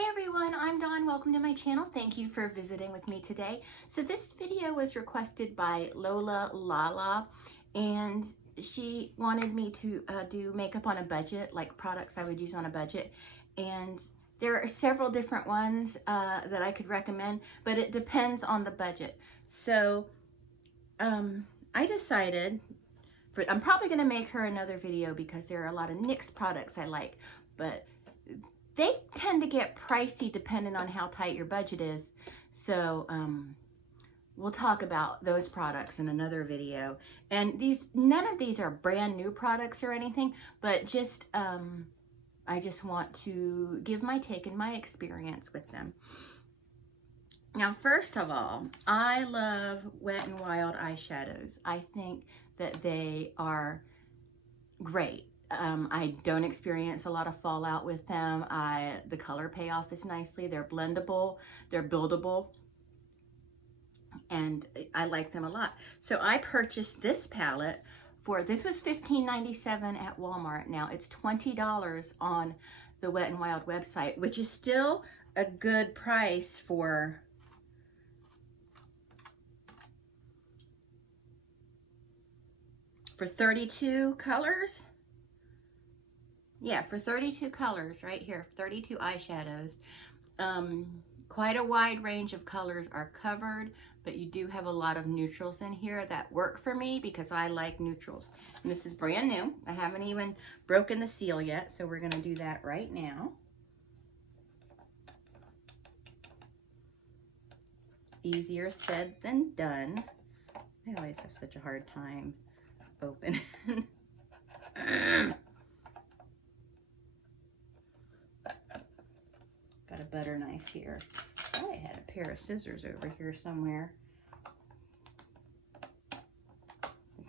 Hi everyone, I'm Dawn. Welcome to my channel. Thank you for visiting with me today. So this video was requested by Lola Lala, and she wanted me to do makeup on a budget, like products I would use on a budget. And there are several different ones that I could recommend, but it depends on the budget. So I decided, I'm probably going to make her another video because there are a lot of NYX products I like, but they tend to get pricey depending on how tight your budget is. So we'll talk about those products in another video. And none of these are brand new products or anything, but just I just want to give my take and my experience with them. Now, first of all, I love Wet n Wild eyeshadows. I think that they are great. I don't experience a lot of fallout with them. The color payoff is nicely. They're blendable, they're buildable, and I like them a lot. So I purchased this palette this was $15.97 at Walmart. Now it's $20 on the Wet n Wild website, which is still a good price for for 32 colors. Yeah, for 32 colors right here, 32 eyeshadows. Quite a wide range of colors are covered, but you do have a lot of neutrals in here that work for me because I like neutrals. And this is brand new. I haven't even broken the seal yet, so we're going to do that right now. Easier said than done. I always have such a hard time opening. Got a butter knife here. I had a pair of scissors over here somewhere to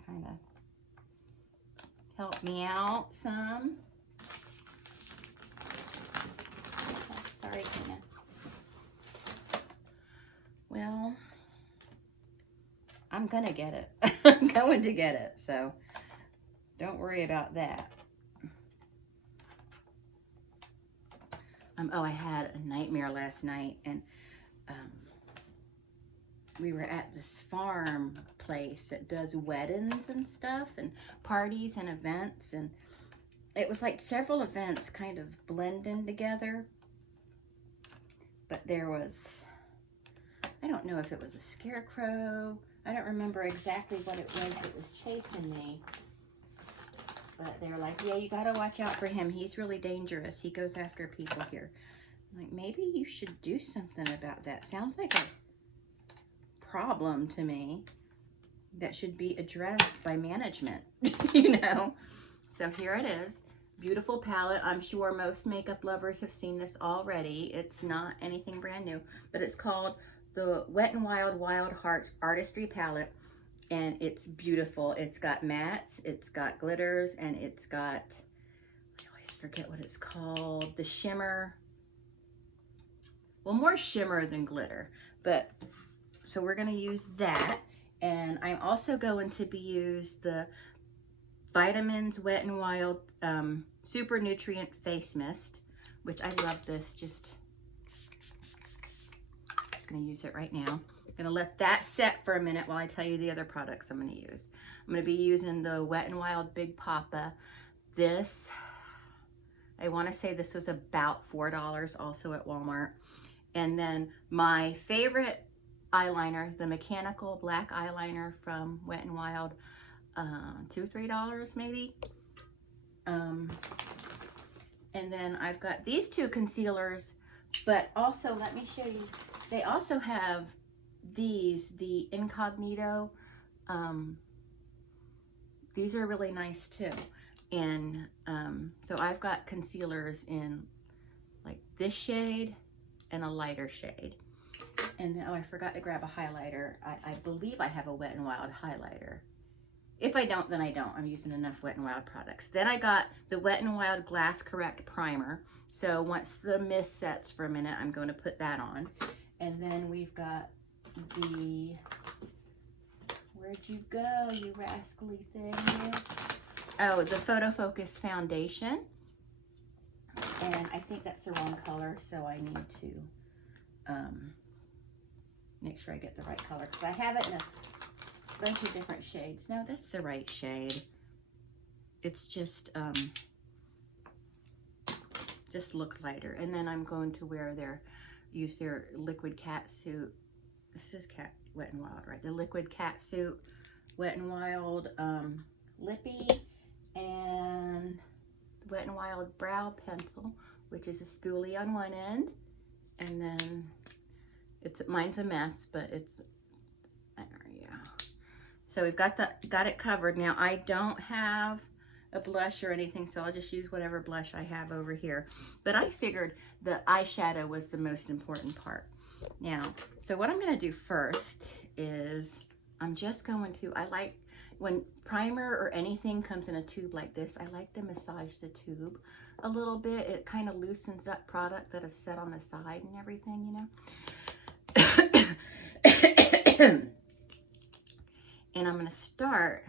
kind of help me out some. Oh, sorry, Tina. Well, I'm gonna get it. I'm going to get it, so don't worry about that. Oh, I had a nightmare last night, and we were at this farm place that does weddings and stuff, and parties and events, and it was like several events kind of blending together. But there was, I don't know if it was a scarecrow. I don't remember exactly what it was that was chasing me. But they were like, yeah, you got to watch out for him. He's really dangerous. He goes after people here. I'm like, maybe you should do something about that. Sounds like a problem to me that should be addressed by management, you know? So here it is. Beautiful palette. I'm sure most makeup lovers have seen this already. It's not anything brand new, but it's called the Wet n Wild Wild Hearts Artistry Palette. And it's beautiful. It's got mattes, it's got glitters, and it's got, I always forget what it's called, the shimmer. Well, more shimmer than glitter. But, so we're gonna use that. And I'm also going to use the Vitamins Wet n Wild Super Nutrient Face Mist, which I love this. Just gonna use it right now. I'm gonna let that set for a minute while I tell you the other products I'm gonna use. I'm gonna be using the Wet n Wild Big Papa. This, I wanna say this was about $4 also at Walmart. And then my favorite eyeliner, the mechanical black eyeliner from Wet n Wild, $2, $3 maybe. And then I've got these two concealers, but also let me show you, they also have these, the Incognito. These are really nice too. And so I've got concealers in like this shade and a lighter shade. And then, oh, I forgot to grab a highlighter. I believe I have a Wet n Wild highlighter. If I don't, then I don't. I'm using enough Wet n Wild products. Then I got the Wet n Wild Glass Correct Primer. So once the mist sets for a minute, I'm going to put that on. And then we've got the, where'd you go, you rascally thing? Oh, the Photo Focus Foundation. And I think that's the wrong color, so I need to make sure I get the right color, because I have it in a bunch of different shades. No, that's the right shade. It's just look lighter. And then I'm going to use their liquid cat suit. This is Wet n Wild, right? The liquid cat suit Wet n Wild lippy, and Wet n Wild brow pencil, which is a spoolie on one end, and then mine's a mess, but it's yeah. So we've got it covered. Now I don't have a blush or anything, so I'll just use whatever blush I have over here. But I figured the eyeshadow was the most important part. Now, so what I'm gonna do first is I'm just going to, I like when primer or anything comes in a tube like this, I like to massage the tube a little bit. It kind of loosens up product that is set on the side and everything, you know. And I'm gonna start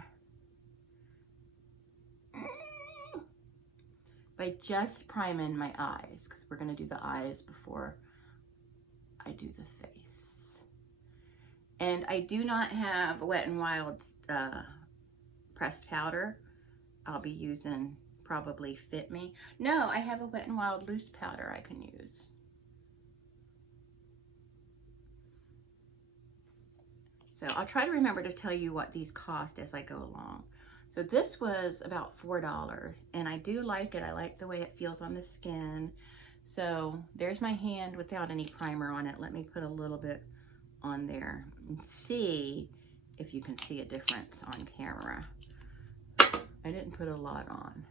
by just priming my eyes, because we're gonna do the eyes before I do the face. And I do not have Wet n Wild's pressed powder. I'll be using probably Fit Me. No, I have a Wet n Wild loose powder I can use. So I'll try to remember to tell you what these cost as I go along. So this was about $4, and I do like it. I like the way it feels on the skin. So there's my hand without any primer on it. Let me put a little bit on there and see if you can see a difference on camera. I didn't put a lot on.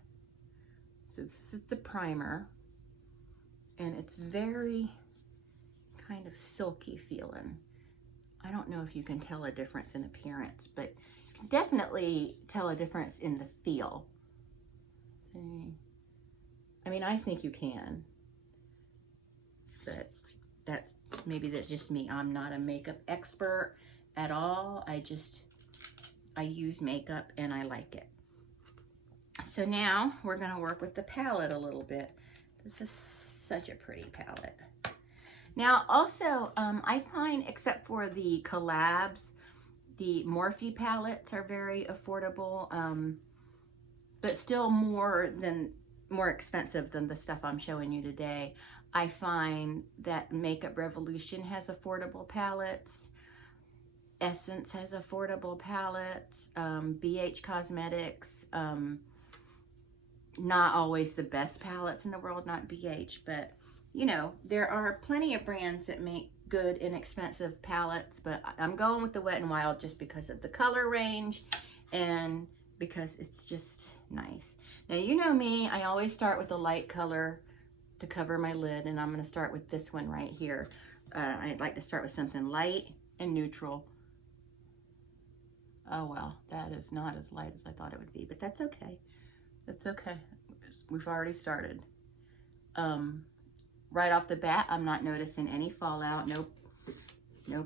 So this is the primer, and it's very kind of silky feeling. I don't know if you can tell a difference in appearance, but you can definitely tell a difference in the feel. See? I mean, I think you can, but maybe that's just me. I'm not a makeup expert at all. I use makeup and I like it. So now we're gonna work with the palette a little bit. This is such a pretty palette. Now also, I find, except for the collabs, the Morphe palettes are very affordable, but still more expensive than the stuff I'm showing you today. I find that Makeup Revolution has affordable palettes. Essence has affordable palettes. BH Cosmetics, not always the best palettes in the world, not BH, but you know, there are plenty of brands that make good, inexpensive palettes, but I'm going with the Wet n Wild just because of the color range and because it's just nice. Now, you know me, I always start with a light color to cover my lid, and I'm going to start with this one right here. I'd like to start with something light and neutral. Oh, well, that is not as light as I thought it would be, but that's okay. That's okay. We've already started. Right off the bat, I'm not noticing any fallout, no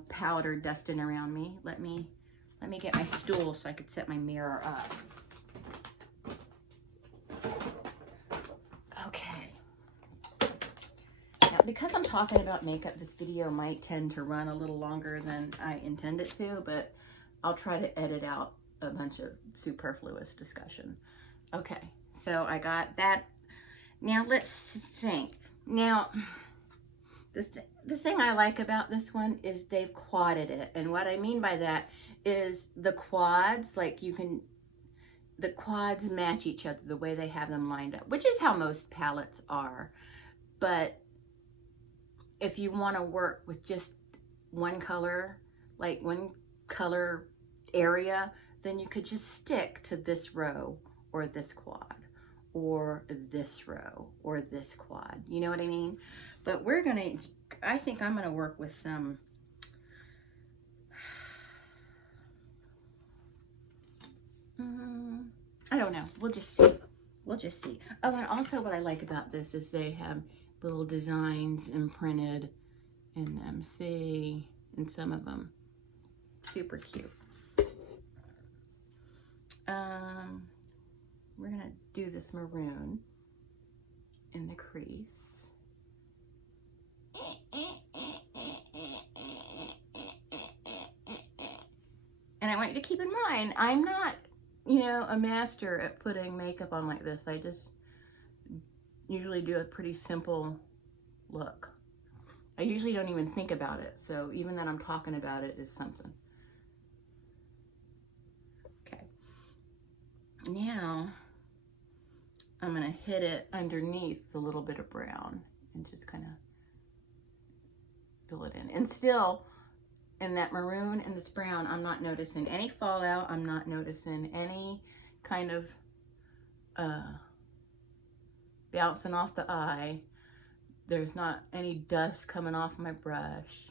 powder dusting around me. Let me get my stool so I could set my mirror up. Okay. Now, because I'm talking about makeup, this video might tend to run a little longer than I intend it to, but I'll try to edit out a bunch of superfluous discussion. Okay, so I got that. Now let's think. Now, the thing I like about this one is they've quadded it. And what I mean by that is the quads, like the quads match each other the way they have them lined up, which is how most palettes are. But if you want to work with just one color, like one color area, then you could just stick to this row or this quad, or this row, or this quad. You know what I mean? But I think I'm gonna work with some, I don't know. We'll just see. We'll just see. Oh, and also what I like about this is they have little designs imprinted in them. See, in some of them. Super cute. We're gonna do this maroon, in the crease. And I want you to keep in mind, I'm not, you know, a master at putting makeup on like this. I just usually do a pretty simple look. I usually don't even think about it. So even that I'm talking about it is something. Okay. Now, I'm going to hit it underneath a little bit of brown and just kind of fill it in. And still, in that maroon and this brown, I'm not noticing any fallout. I'm not noticing any kind of bouncing off the eye. There's not any dust coming off my brush.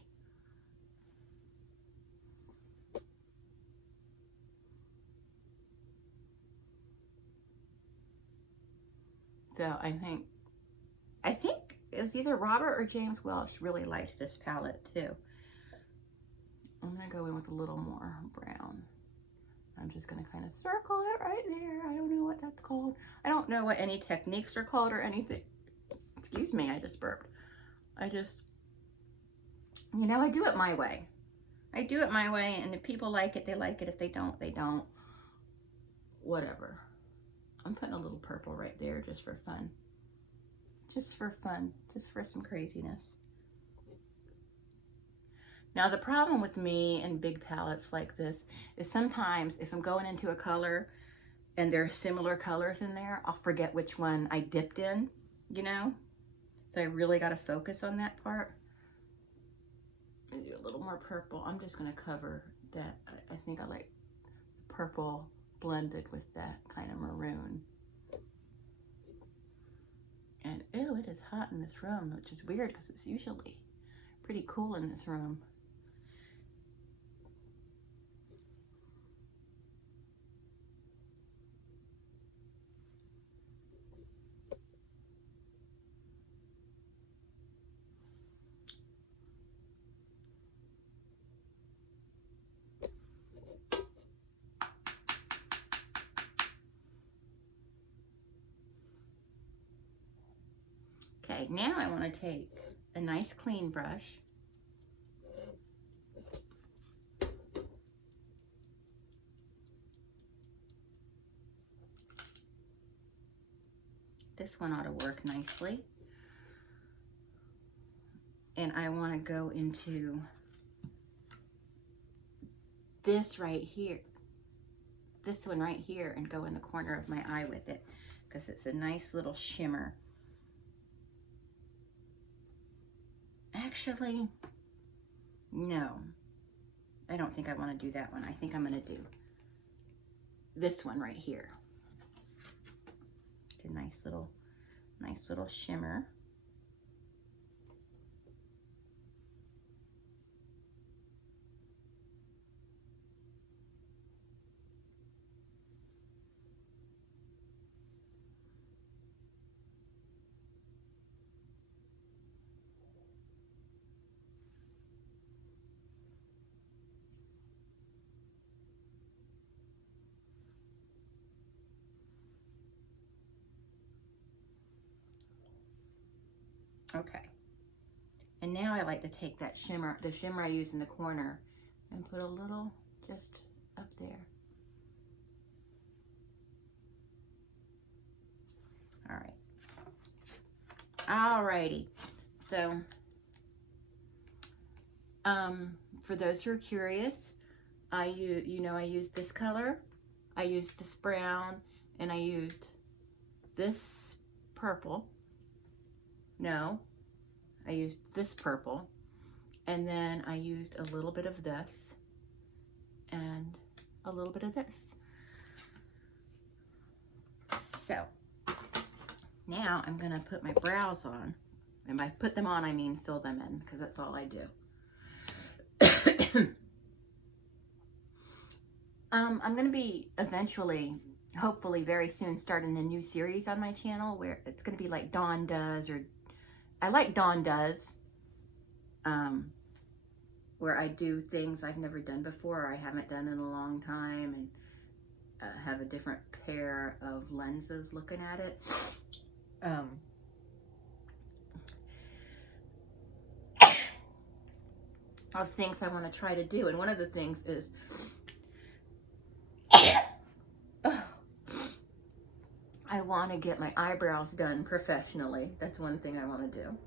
So I think it was either Robert or James Welsh really liked this palette too. I'm gonna go in with a little more brown. I'm just gonna kind of circle it right there. I don't know what that's called. I don't know what any techniques are called or anything. Excuse me, I just burped. You know, I do it my way. I do it my way, and if people like it, they like it. If they don't, they don't. Whatever. I'm putting a little purple right there just for fun. Just for fun. Just for some craziness. Now, the problem with me and big palettes like this is sometimes if I'm going into a color and there are similar colors in there, I'll forget which one I dipped in, you know? So I really got to focus on that part. I do a little more purple. I'm just going to cover that. I think I like purple blended with that kind of maroon. And ew, it is hot in this room, which is weird because it's usually pretty cool in this room. Okay, now I want to take a nice clean brush. This one ought to work nicely. And I want to go into this right here. This one right here and go in the corner of my eye with it because it's a nice little shimmer. Actually, no. I don't think I want to do that one. I think I'm going to do this one right here. It's a nice little shimmer. Okay. And now I like to take that shimmer, the shimmer I use in the corner, and put a little just up there. All right. Alrighty. So, for those who are curious, I used this color, I used this brown, and I used this purple. No, I used this purple, and then I used a little bit of this and a little bit of this. So now I'm gonna put my brows on, and by put them on I mean fill them in, because that's all I do. I'm gonna be eventually, hopefully very soon, starting a new series on my channel where it's gonna be like Dawn Does, or I like Dawn Does, where I do things I've never done before or I haven't done in a long time, and have a different pair of lenses looking at it. of things I want to try to do. And one of the things is I want to get my eyebrows done professionally. That's one thing I want to do.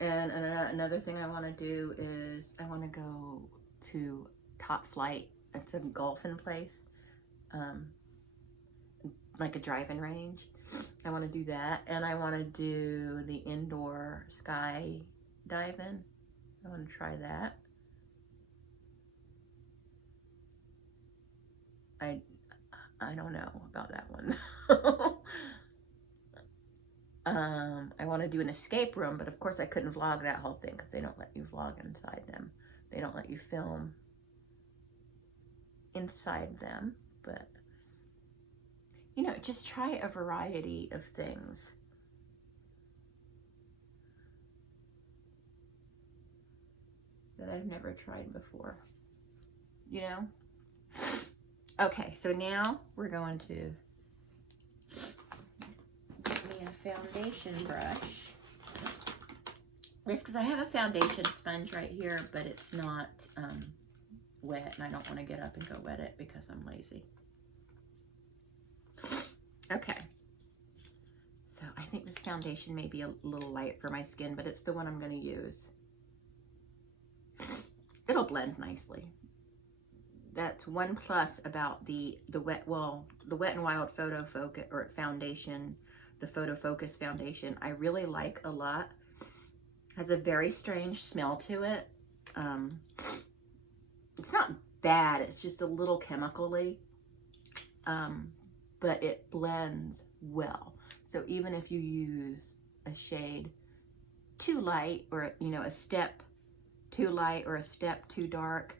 And another thing I want to do is I want to go to Top Flight. It's a golfing place, like a driving range. I want to do that. And I want to do the indoor sky diving. I want to try that. I don't know about that one. I want to do an escape room, but of course I couldn't vlog that whole thing because they don't let you vlog inside them. They don't let you film inside them, but you know, just try a variety of things. That I've never tried before, you know? Okay, so now we're going to get me a foundation brush. This, because I have a foundation sponge right here, but it's not wet, and I don't want to get up and go wet it because I'm lazy. Okay. So I think this foundation may be a little light for my skin, but it's the one I'm going to use. It'll blend nicely. That's one plus about the Wet n Wild Photo Focus or foundation, the Photo Focus foundation. I really like a lot. Has a very strange smell to it. It's not bad. It's just a little chemically, but it blends well. So even if you use a shade too light, or you know, a step too light or a step too dark,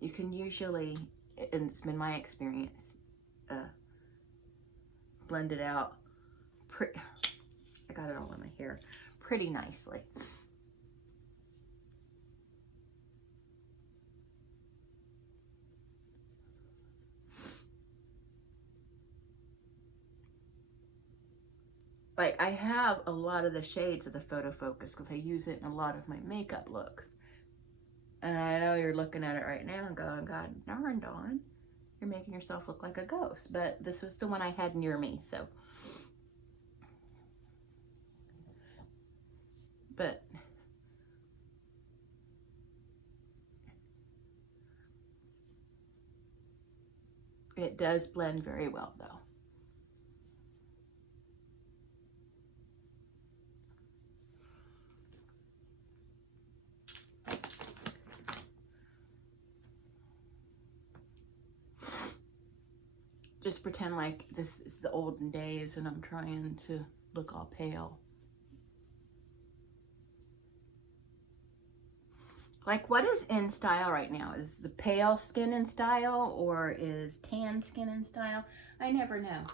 you can usually, and it's been my experience, blend it out. I got it all in my hair pretty nicely. Like, I have a lot of the shades of the Photo Focus because I use it in a lot of my makeup looks. And I know you're looking at it right now and going, God darn, Dawn, you're making yourself look like a ghost. But this was the one I had near me, so. But it does blend very well, though. Just pretend like this is the olden days and I'm trying to look all pale. Like, what is in style right now? Is the pale skin in style, or is tan skin in style? I never know.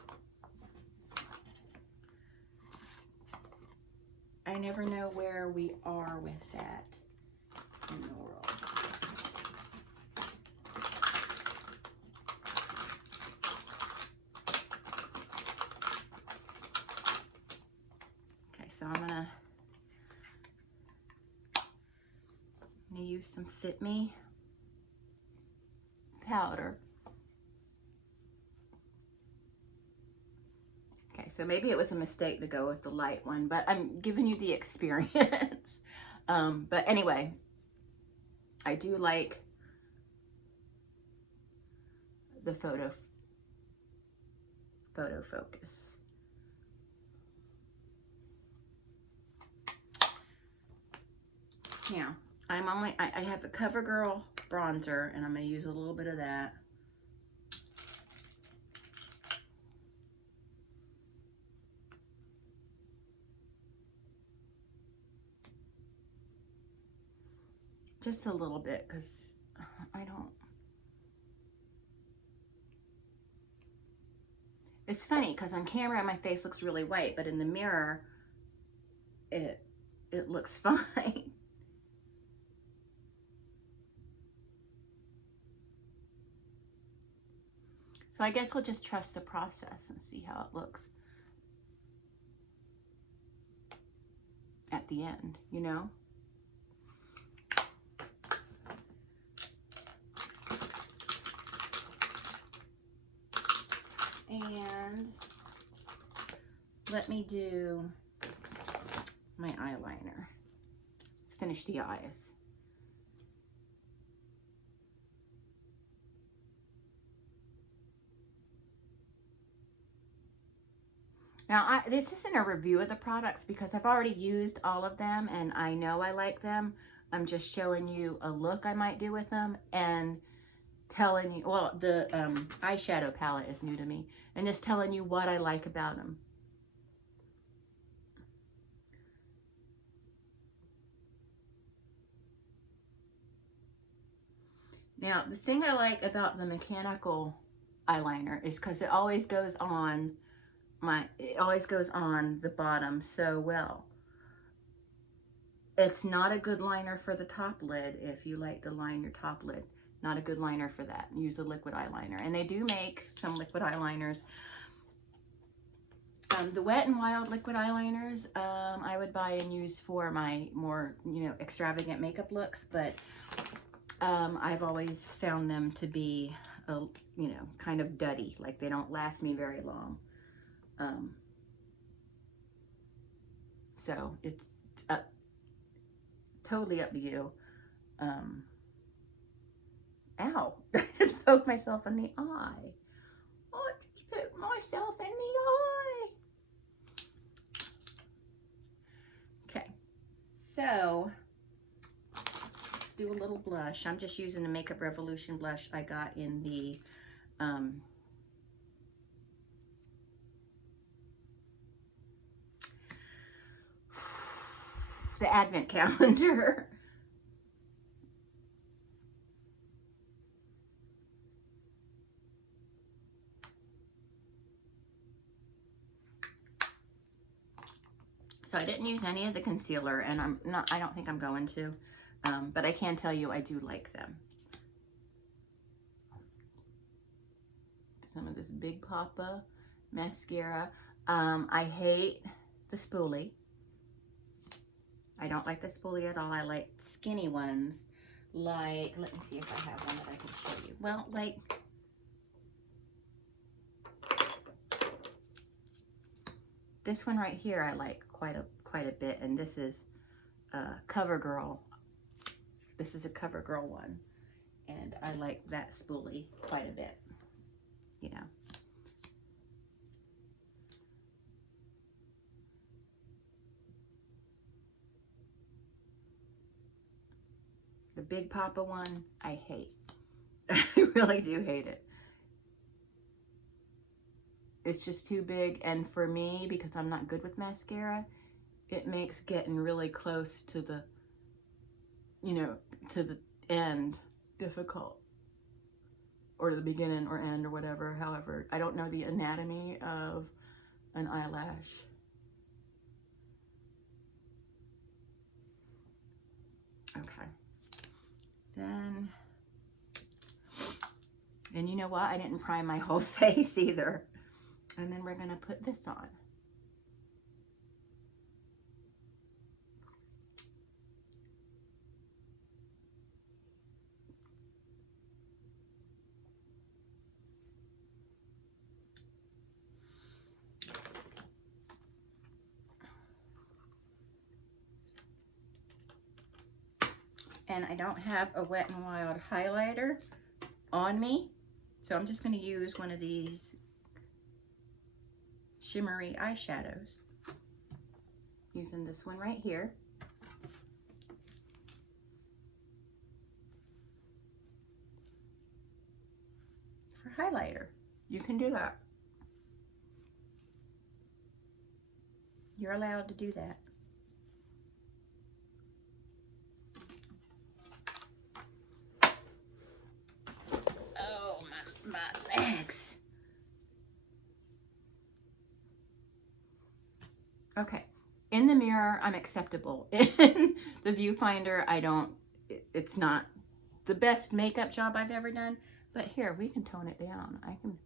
I never know where we are with that in the world. Okay, so I'm gonna use some Fit Me powder. Okay, so maybe it was a mistake to go with the light one, but I'm giving you the experience. But anyway, I do like the Photo Focus. Now, I have a CoverGirl bronzer, and I'm going to use a little bit of that. Just a little bit, because I don't... It's funny, because on camera my face looks really white, but in the mirror, it looks fine. So I guess we'll just trust the process and see how it looks. at the end, you know? And let me do my eyeliner. Let's finish the eyes. Now, this isn't a review of the products because I've already used all of them and I know I like them. I'm just showing you a look I might do with them and telling you, well, the eyeshadow palette is new to me, and just telling you what I like about them. Now, the thing I like about the mechanical eyeliner is because it always goes on the bottom so well. It's not a good liner for the top lid if you like to line your top lid. Not a good liner for that. Use a liquid eyeliner. And they do make some liquid eyeliners. The Wet n Wild liquid eyeliners, I would buy and use for my more, you know, extravagant makeup looks, but I've always found them to be, you know, kind of duddy. Like they don't last me very long. So it's totally up to you. Ow, I just poked myself in the eye. Oh, I just poked myself in the eye. Okay, so let's do a little blush. I'm just using the Makeup Revolution blush I got in the advent calendar. So I didn't use any of the concealer, and I don't think I'm going to, but I can tell you I do like them. Some of this Big Papa mascara. I hate the spoolie. I don't like the spoolie at all. I like skinny ones. Like, let me see if I have one that I can show you. Well, like, this one right here I like quite a bit, and this is CoverGirl. This is a CoverGirl one, and I like that spoolie quite a bit, you know. The Big Papa one, I hate. I really do hate it. It's just too big, and for me, because I'm not good with mascara, it makes getting really close to the, you know, to the end difficult, or the beginning or end or whatever. However, I don't know the anatomy of an eyelash. Okay. Then, and you know what? I didn't prime my whole face either. And then we're gonna put this on. And I don't have a Wet n Wild highlighter on me, so I'm just going to use one of these shimmery eyeshadows. Using this one right here. For highlighter. You can do that. You're allowed to do that. Oh, my legs. Okay, in the mirror, I'm acceptable. In the viewfinder, it's not the best makeup job I've ever done, but here, we can tone it down. I can.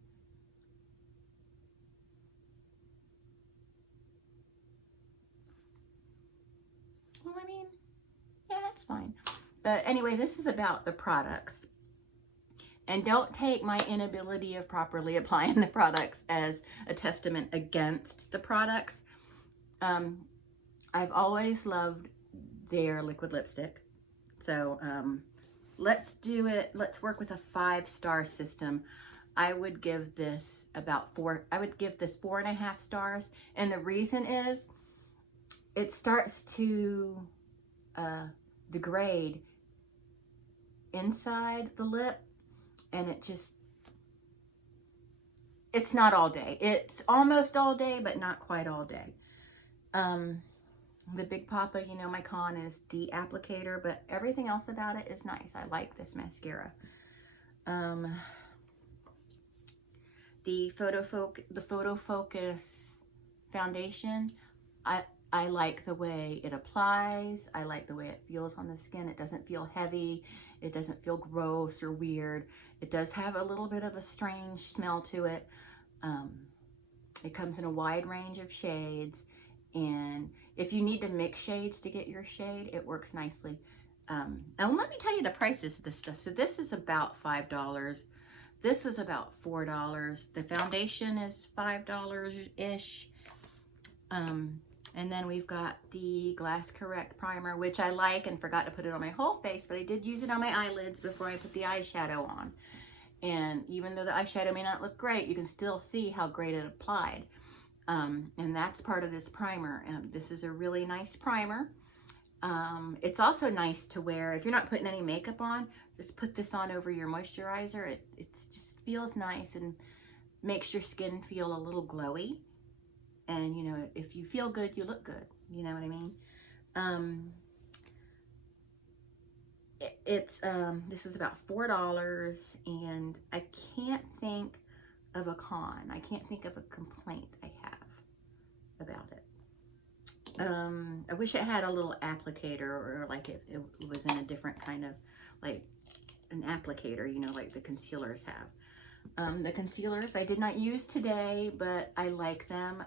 fine. But anyway, this is about the products. And don't take my inability of properly applying the products as a testament against the products. I've always loved their liquid lipstick. So let's do it. Let's work with a 5-star system. I would give this about 4. I would give this 4.5 stars. And the reason is it starts to degrade inside the lip. And it's not all day. It's almost all day, but not quite all day. The Big Papa, you know, my con is the applicator, but everything else about it is nice. I like this mascara. The Photo Focus foundation, I like the way it applies. I like the way it feels on the skin. It doesn't feel heavy. It doesn't feel gross or weird. It does have a little bit of a strange smell to it. It comes in a wide range of shades, and if you need to mix shades to get your shade, it works nicely. And let me tell you the prices of this stuff. So this is about $5. This was about $4. The foundation is $5-ish. And then we've got the Glass Correct primer, which I like and forgot to put it on my whole face, but I did use it on my eyelids before I put the eyeshadow on. And even though the eyeshadow may not look great, you can still see how great it applied. And that's part of this primer. This is a really nice primer. It's also nice to wear if you're not putting any makeup on. Just put this on over your moisturizer. It just feels nice and makes your skin feel a little glowy. And, you know, if you feel good, you look good. You know what I mean? This was about $4, and I can't think of a con. I can't think of a complaint I have about it. I wish it had a little applicator, or like it was in a different kind of, like an applicator, you know, like the concealers have. The concealers I did not use today, but I like them.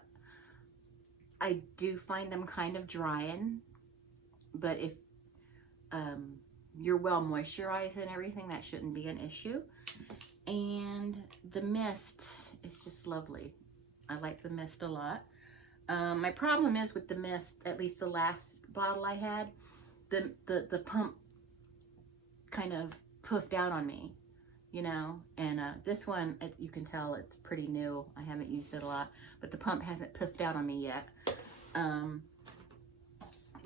I do find them kind of drying, but if you're well moisturized and everything, that shouldn't be an issue. And the mist is just lovely. I like the mist a lot. My problem is with the mist, at least the last bottle I had, the pump kind of puffed out on me, you know. And this one, you can tell it's pretty new. I haven't used it a lot, but the pump hasn't puffed out on me yet.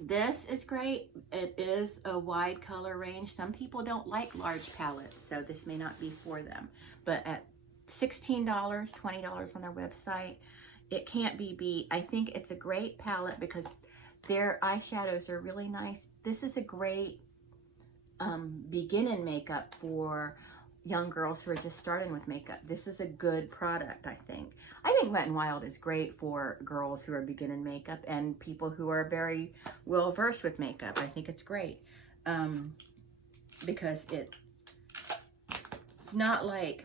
This is great. It is a wide color range. Some people don't like large palettes, so this may not be for them. But at $16, $20 on their website, it can't be beat. I think it's a great palette because their eyeshadows are really nice. This is a great beginning makeup for young girls who are just starting with makeup. This is a good product, I think. I think Wet n Wild is great for girls who are beginning makeup and people who are very well versed with makeup. I think it's great because it's not like,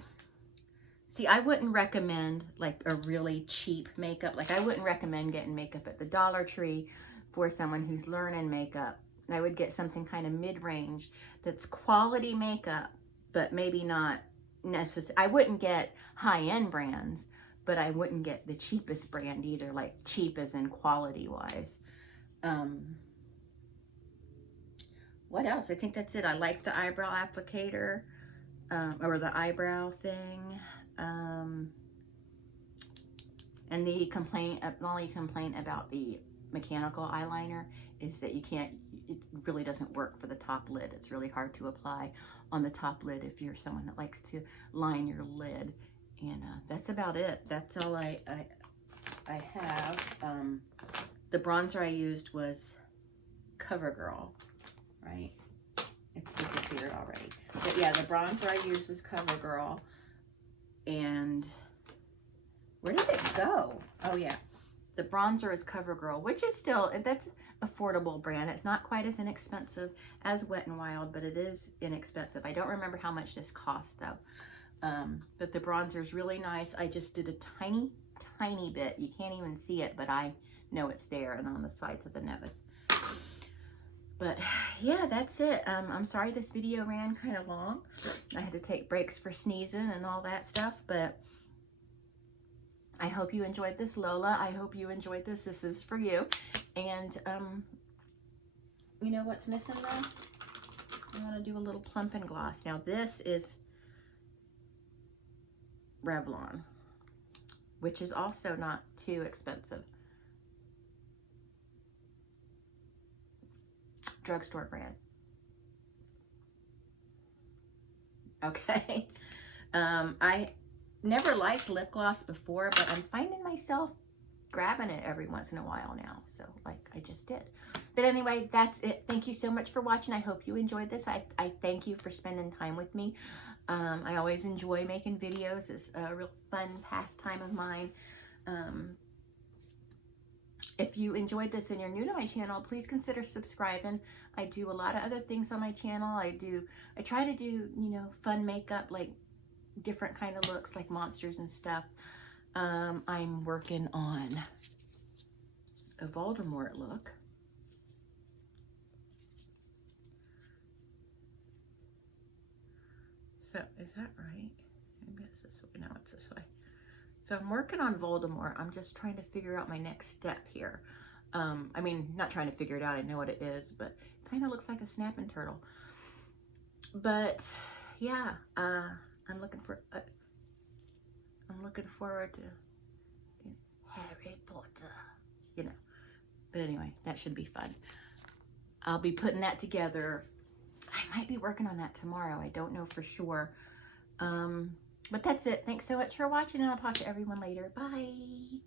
see, I wouldn't recommend like a really cheap makeup. Like I wouldn't recommend getting makeup at the Dollar Tree for someone who's learning makeup. I would get something kind of mid-range that's quality makeup, but maybe not necessary. I wouldn't get high-end brands, but I wouldn't get the cheapest brand either, like cheap as in quality-wise. What else? I think that's it. I like the eyebrow applicator, or the eyebrow thing. And the only complaint about the mechanical eyeliner is that it really doesn't work for the top lid. It's really hard to apply on the top lid if you're someone that likes to line your lid. And that's about it. That's all I have. The bronzer I used was CoverGirl, right? It's disappeared already. But yeah, the bronzer I used was CoverGirl. And where did it go? Oh yeah, the bronzer is CoverGirl, which is still, that's affordable brand. It's not quite as inexpensive as Wet n Wild, but it is inexpensive. I don't remember how much this costs though. But the bronzer is really nice. I just did a tiny bit. You can't even see it, but I know it's there and on the sides of the nose. But yeah, that's it. I'm sorry this video ran kind of long. I had to take breaks for sneezing and all that stuff, but I hope you enjoyed this, Lola. I hope you enjoyed this. This is for you. And you know what's missing though? I want to do a little plumping gloss. Now this is Revlon, which is also not too expensive. Drugstore brand. Okay. I never liked lip gloss before, but I'm finding myself grabbing it every once in a while now. So like I just did. But anyway, that's it. Thank you so much for watching. I hope you enjoyed this. I thank you for spending time with me. I always enjoy making videos. It's a real fun pastime of mine. If you enjoyed this and you're new to my channel, please consider subscribing. I do a lot of other things on my channel. I try to do, you know, fun makeup, like different kind of looks, like monsters and stuff. I'm working on a Voldemort look. So, is that right? Maybe it's this way. No, it's this way. So I'm working on Voldemort. I'm just trying to figure out my next step here. I mean, not trying to figure it out. I know what it is, but it kind of looks like a snapping turtle. But yeah, I'm looking forward to Harry Potter, you know. But anyway, that should be fun. I'll be putting that together. I might be working on that tomorrow. I don't know for sure. But that's it. Thanks so much for watching, and I'll talk to everyone later. Bye.